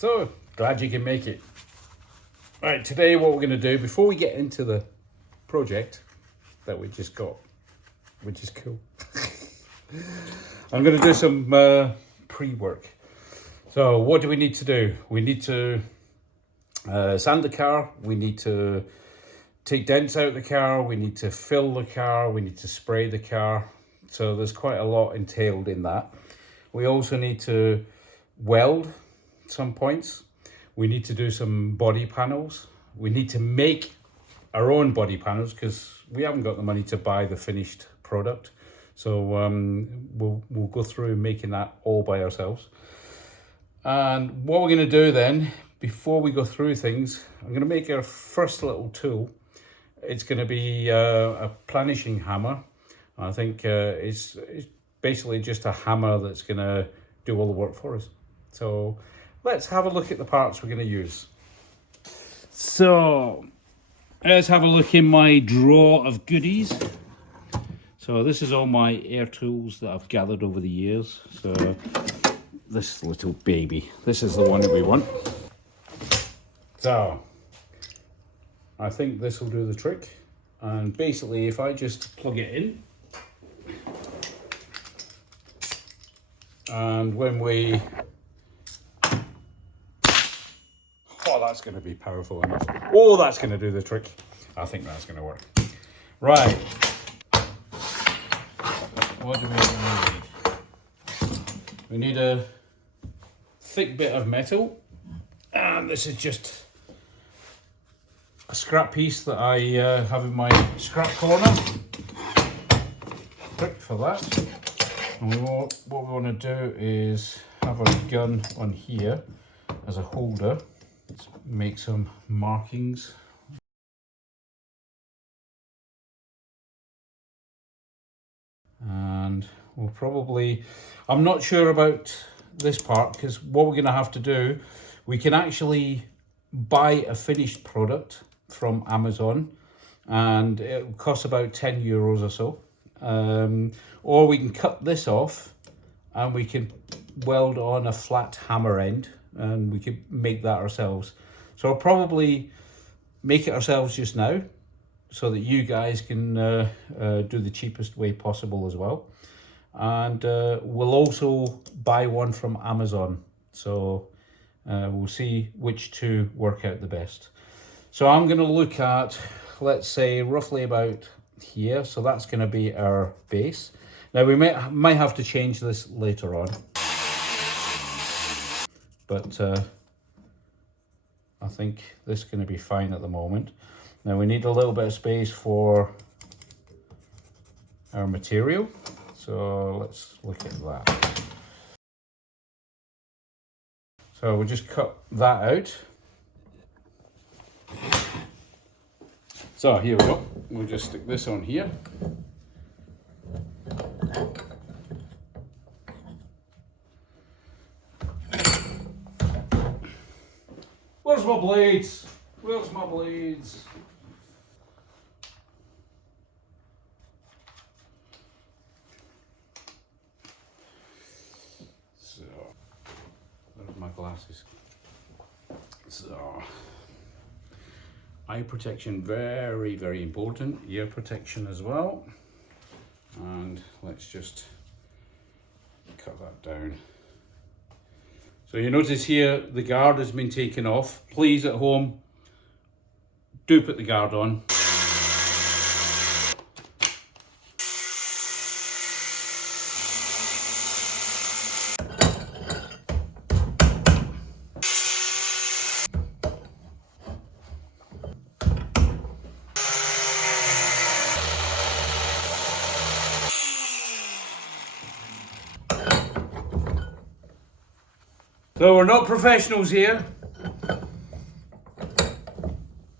So, glad you can make it. Right, today what we're going to do, before we get into the project that we just got, which is cool, I'm going to do some pre-work. So what do we need to do? We need to sand the car, we need to take dents out of the car, we need to fill the car, we need to spray the car. So there's quite a lot entailed in that. We also need to weld some points. We need to do some body panels. We need to make our own body panels because we haven't got the money to buy the finished product. So we'll go through making that all by ourselves. And what we're going to do then, before we go through things, I'm going to make our first little tool. It's going to be a planishing hammer. I think it's basically just a hammer that's going to do all the work for us. So let's have a look at the parts we're going to use. So let's have a look in my drawer of goodies. So this is all my air tools that I've gathered over the years. So this little baby, this is the one that we want. So I think this will do the trick. And basically if I just plug it in, and when we, oh, that's going to be powerful enough. Oh, that's going to do the trick. I think that's going to work. Right. What do we need? We need a thick bit of metal. And this is just a scrap piece that I have in my scrap corner. Prick for that. And what we want to do is have a gun on here as a holder. Let's make some markings. And we'll probably, I'm not sure about this part because what we're going to have to do, we can actually buy a finished product from Amazon and it costs about 10 euros or so. Or we can cut this off and we can weld on a flat hammer end and we could make that ourselves. So I'll probably make it ourselves just now so that you guys can do the cheapest way possible as well. And we'll also buy one from Amazon. So we'll see which two work out the best. So I'm going to look at, let's say, roughly about here. So that's going to be our base. Now we might have to change this later on. But I think this is going to be fine at the moment. Now we need a little bit of space for our material. So let's look at that. So we'll just cut that out. So here we go. We'll just stick this on here. Where's my blades? Where's my blades? So, where's my glasses? So, eye protection, very, very important. Ear protection as well. And let's just cut that down. So you notice here the guard has been taken off. Please at home, do put the guard on. So we're not professionals here.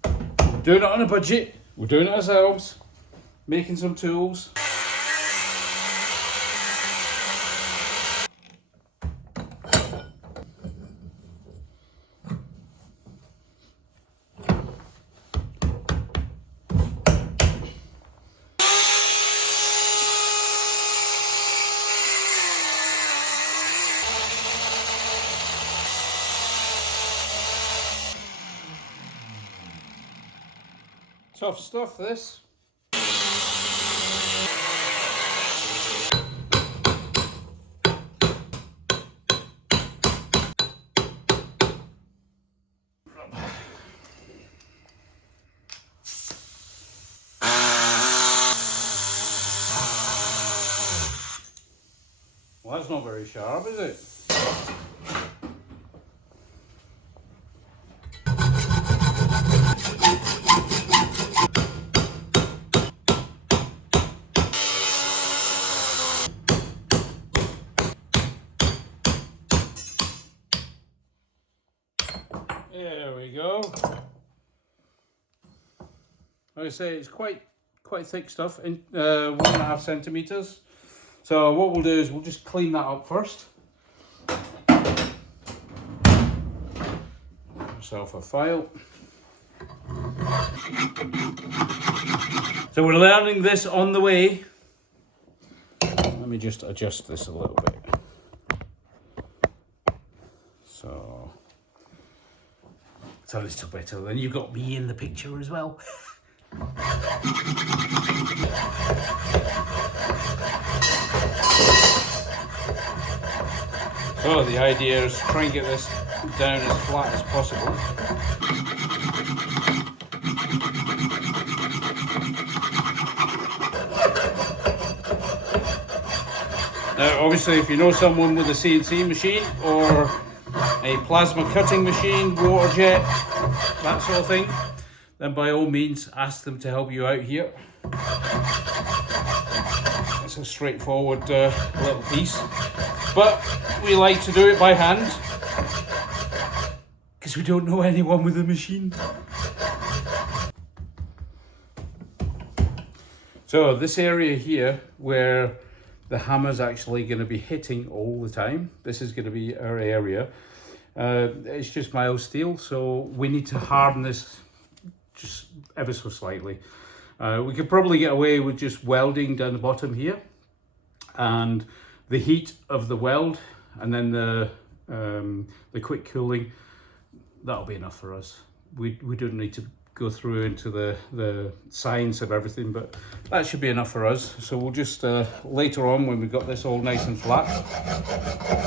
We're doing it on a budget. We're doing it ourselves. Making some tools. Tough stuff, this. Well, that's not very sharp, is it? There we go. Like I say, it's quite thick stuff, in 1.5 centimeters. So what we'll do is we'll just clean that up first. Yourself a file. So we're learning this on the way. Let me just adjust this a little bit. So it's a little better. Then you've got me in the picture as well. So the idea is to try and get this down as flat as possible. Now obviously if you know someone with a CNC machine or a plasma cutting machine, water jet, that sort of thing, then by all means ask them to help you out here. It's a straightforward little piece, but we like to do it by hand because we don't know anyone with a machine. So this area here where the hammer's actually going to be hitting all the time, this is going to be our area. It's just mild steel, so we need to harden this just ever so slightly. We could probably get away with just welding down the bottom here, and the heat of the weld and then the quick cooling, that'll be enough for us. We don't need to go through into the science of everything, but that should be enough for us. So we'll just later on, when we've got this all nice and flat,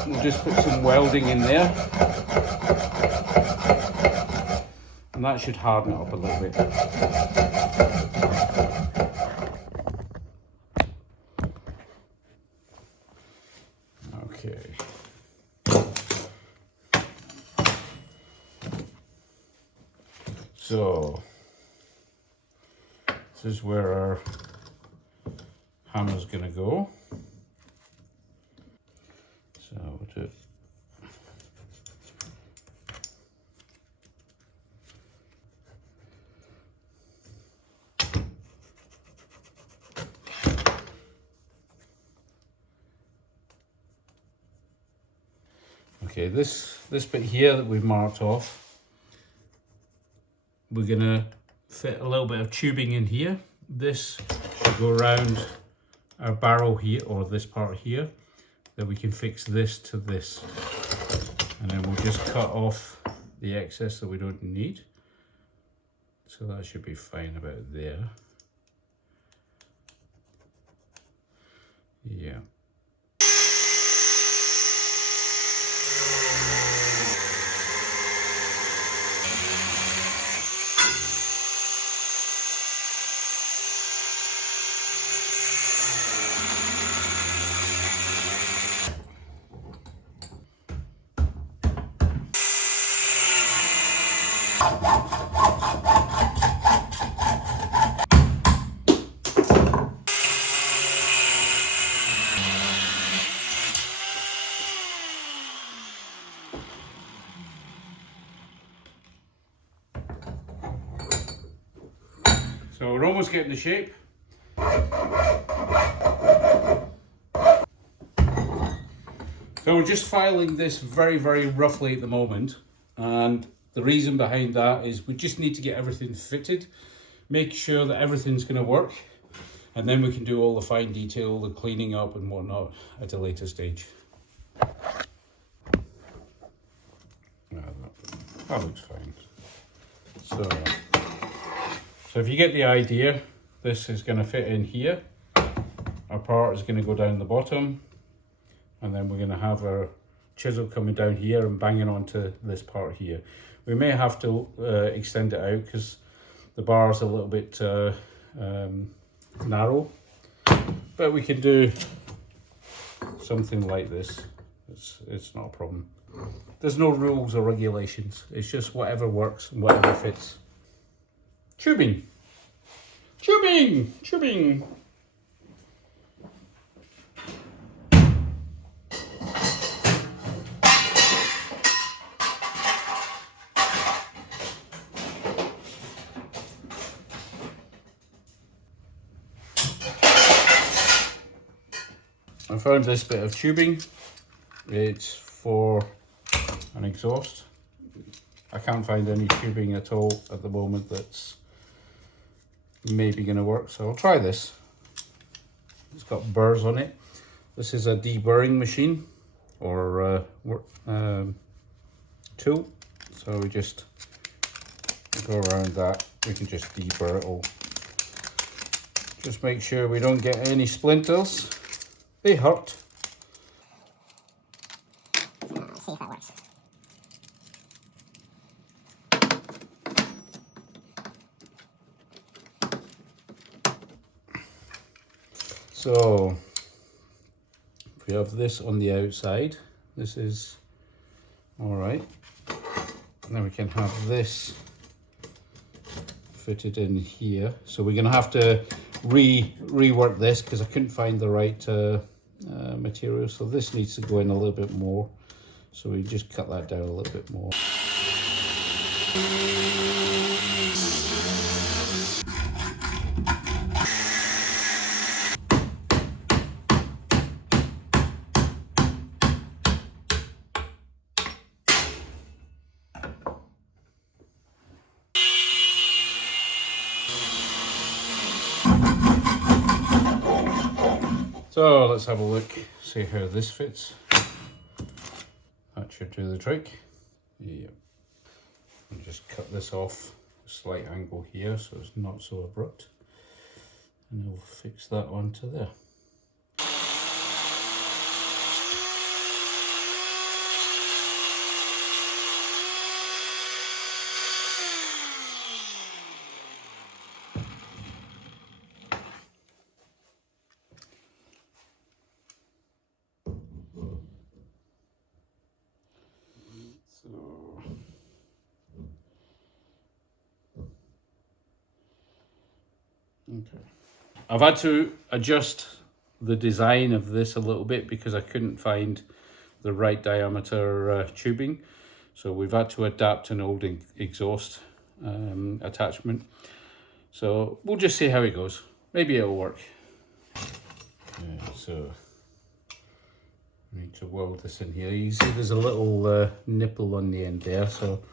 we'll just put some welding in there, and that should harden it up a little bit. Okay. So this is where our hammer's going to go. So we'll do it. Okay, this bit here that we've marked off, we're gonna fit a little bit of tubing in here. This should go around our barrel here, or this part here. Then we can fix this to this. And then we'll just cut off the excess that we don't need. So that should be fine about there. Yeah. So we're almost getting the shape. So we're just filing this very, very roughly at the moment. And the reason behind that is we just need to get everything fitted, make sure that everything's going to work, and then we can do all the fine detail, the cleaning up and whatnot at a later stage. That looks fine. So So if you get the idea, this is going to fit in here. Our part is going to go down the bottom, and then we're going to have our chisel coming down here and banging onto this part here. We may have to extend it out because the bar is a little bit narrow, but we can do something like this. It's not a problem. There's no rules or regulations. It's just whatever works and whatever fits. Tubing. Tubing! Tubing! I found this bit of tubing. It's for an exhaust. I can't find any tubing at all at the moment that's maybe going to work, so I'll try this. It's got burrs on it. This is a deburring machine or tool, so we just go around that. We can just deburr it all. Just make sure we don't get any splinters. They hurt. See if that works. So if we have this on the outside, this is all right. And then we can have this fitted in here. So we're going to have to rework this because I couldn't find the right material. So this needs to go in a little bit more. So we just cut that down a little bit more. So let's have a look, see how this fits. That should do the trick. Yep. I'll just cut this off a slight angle here so it's not so abrupt. And we'll fix that onto there. Okay. I've had to adjust the design of this a little bit because I couldn't find the right diameter tubing. So we've had to adapt an old exhaust attachment. So we'll just see how it goes. Maybe it'll work. Yeah, so I need to weld this in here. You see there's a little nipple on the end there. So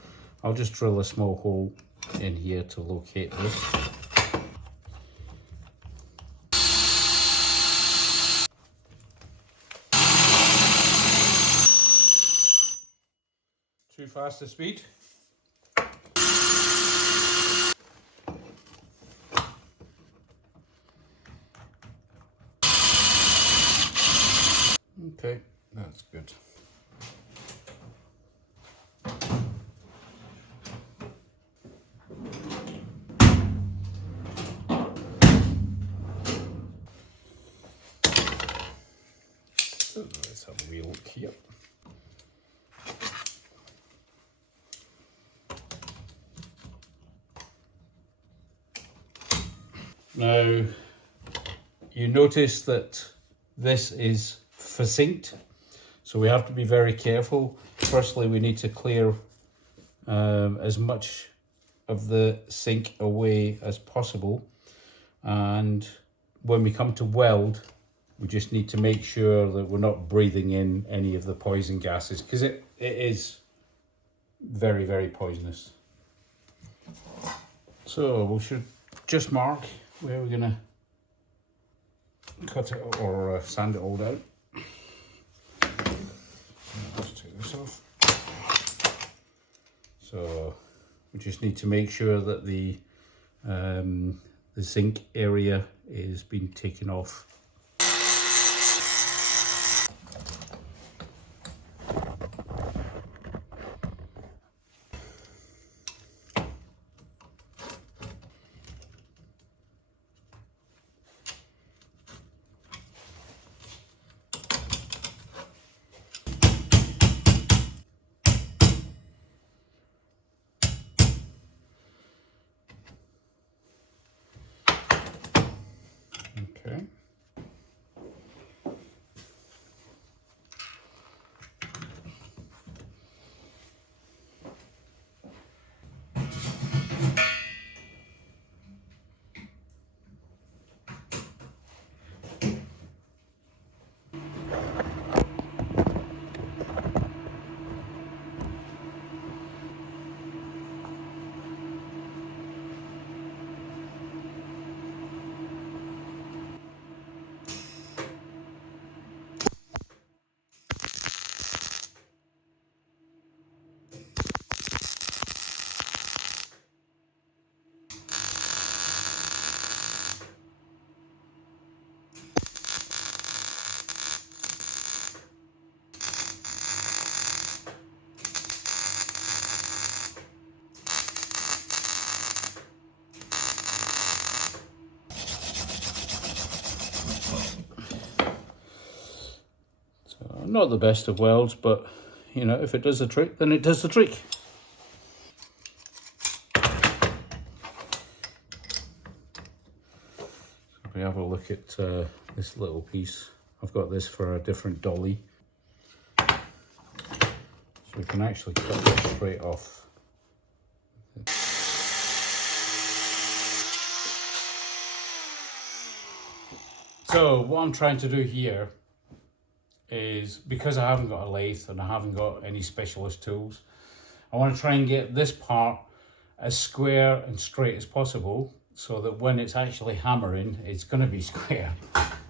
I'll just drill a small hole in here to locate this. Too fast a speed. Okay, that's good. Let's have a wee look here. Now, you notice that this is succinct, so we have to be very careful. Firstly, we need to clear as much of the sink away as possible, and when we come to weld, we just need to make sure that we're not breathing in any of the poison gases, because it is very, very poisonous. So we should just mark where we're going to cut it or sand it all down. Let's take this off. So we just need to make sure that the The zinc area is being taken off. Okay. Not the best of welds, but you know, if it does the trick, then it does the trick. If we have a look at this little piece, I've got this for a different dolly, so we can actually cut this straight off. So what I'm trying to do here is, because I haven't got a lathe and I haven't got any specialist tools, I want to try and get this part as square and straight as possible, so that when it's actually hammering, it's going to be square.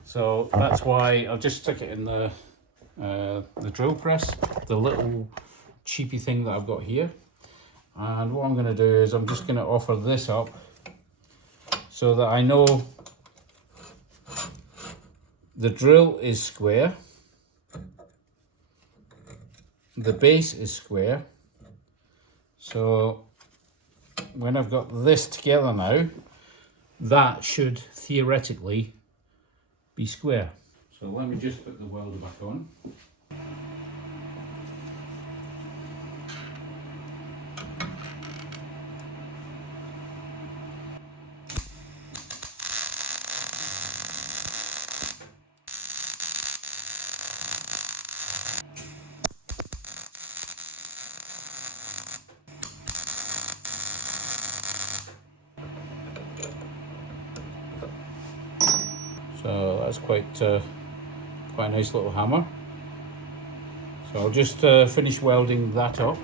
So that's why I'll just stick it in the drill press, the little cheapy thing that I've got here. And what I'm going to do is I'm just going to offer this up so that I know the drill is square, the base is square. So when I've got this together now, that should theoretically be square. So let me just put the welder back on. So that's quite a nice little hammer. So I'll just finish welding that up.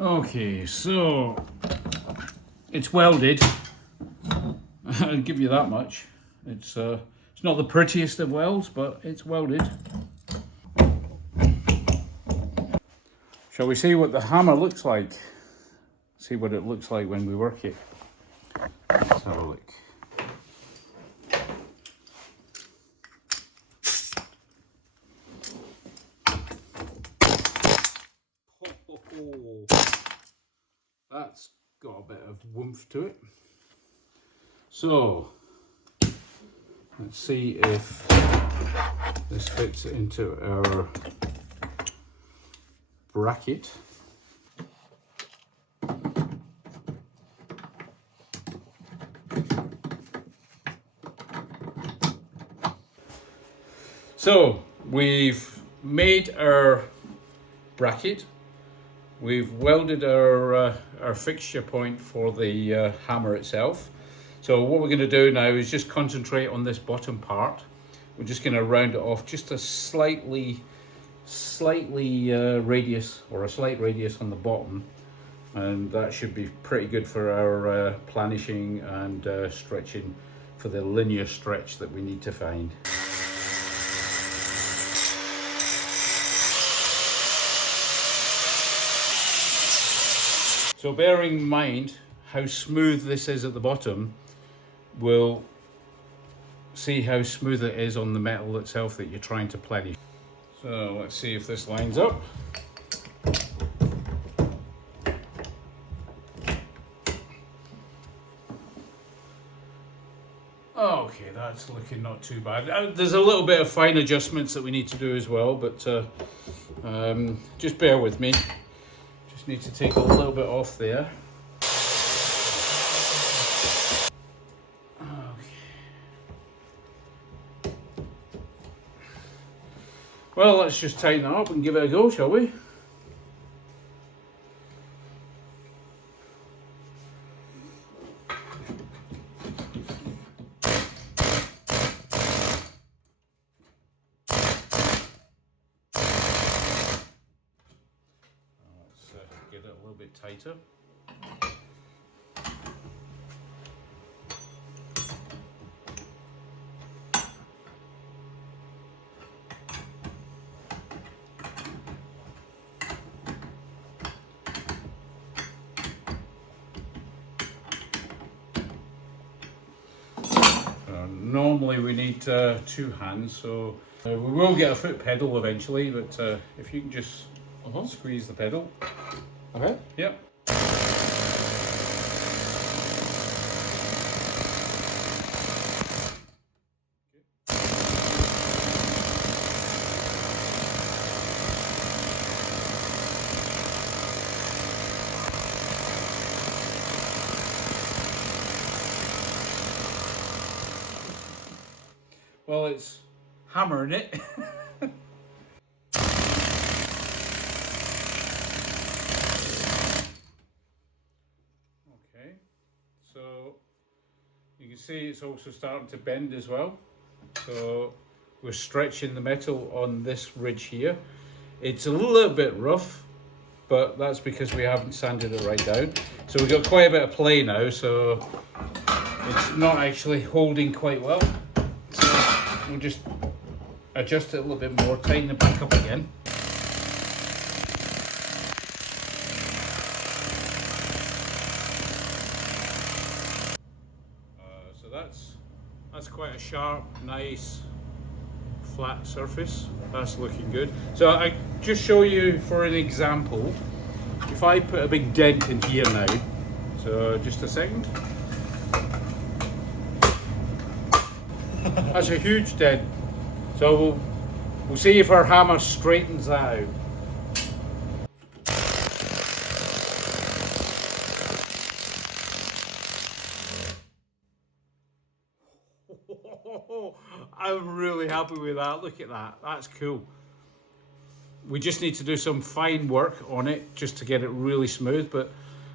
Okay, so it's welded. I'll give you that much. It's not the prettiest of welds, but it's welded. Shall we see what the hammer looks like? See what it looks like when we work it. Let's have a look. That's got a bit of oomph to it. So let's see if this fits into our bracket. So we've made our bracket. We've welded our fixture point for the hammer itself. So what we're going to do now is just concentrate on this bottom part. We're just going to round it off just a slightly radius, or a slight radius on the bottom, and that should be pretty good for our planishing and stretching for the linear stretch that we need to find. So bearing in mind how smooth this is at the bottom, we'll see how smooth it is on the metal itself that you're trying to plenish. So let's see if this lines up. Okay, that's looking not too bad. There's a little bit of fine adjustments that we need to do as well, but just bear with me. Just need to take a little bit off there. Okay. Well, let's just tighten it up and give it a go, shall we? Get it a little bit tighter. Normally we need 2 hands, so we will get a foot pedal eventually, but if you can just squeeze the pedal. Okay. Yep. Well, it's hammering it. Okay, so you can see it's also starting to bend as well. So we're stretching the metal on this ridge here. It's a little bit rough, but that's because we haven't sanded it right down. So we've got quite a bit of play now, so it's not actually holding quite well. So we'll just adjust it a little bit more, tighten it back up again. So that's quite a sharp, nice, flat surface. That's looking good. So I just show you for an example. If I put a big dent in here now, so just a second. That's a huge dent. So we'll see if our hammer straightens that out. I'm really happy with that. Look at that. That's cool. We just need to do some fine work on it just to get it really smooth, but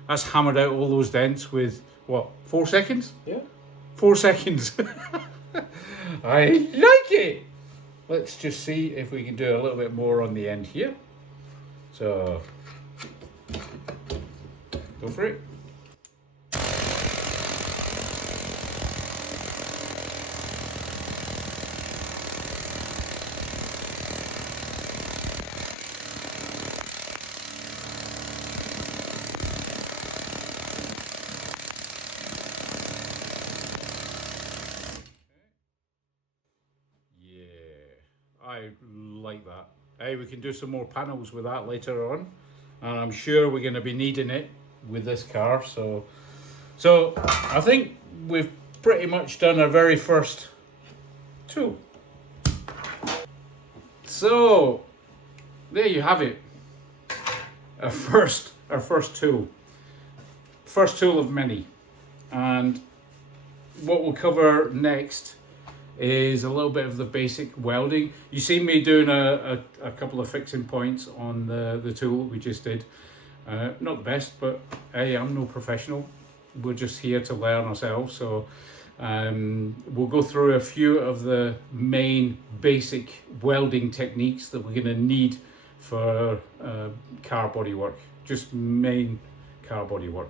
that's hammered out all those dents with, what, 4 seconds? Yeah. 4 seconds. I like it. Let's just see if we can do a little bit more on the end here. So, go for it. I like that. Hey, we can do some more panels with that later on, and I'm sure we're going to be needing it with this car. So I think we've pretty much done our very first tool. So there you have it. Our first tool. First tool of many. And what we'll cover next is a little bit of the basic welding. You see me doing a couple of fixing points on the tool we just did. Not the best, but hey, I'm no professional. We're just here to learn ourselves. So we'll go through a few of the main basic welding techniques that we're going to need for car body work. Just main car body work.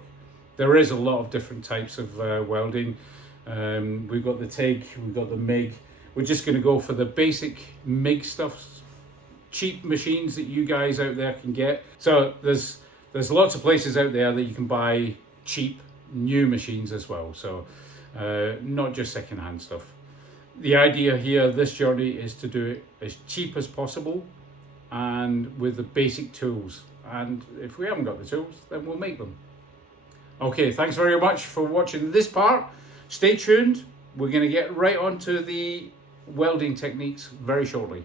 There is a lot of different types of welding. We've got the TIG, we've got the MIG. We're just going to go for the basic MIG stuff, cheap machines that you guys out there can get. So there's lots of places out there that you can buy cheap new machines as well. So not just secondhand stuff. The idea here, this journey, is to do it as cheap as possible and with the basic tools. And if we haven't got the tools, then we'll make them. Okay, thanks very much for watching this part. Stay tuned. We're going to get right onto the welding techniques very shortly.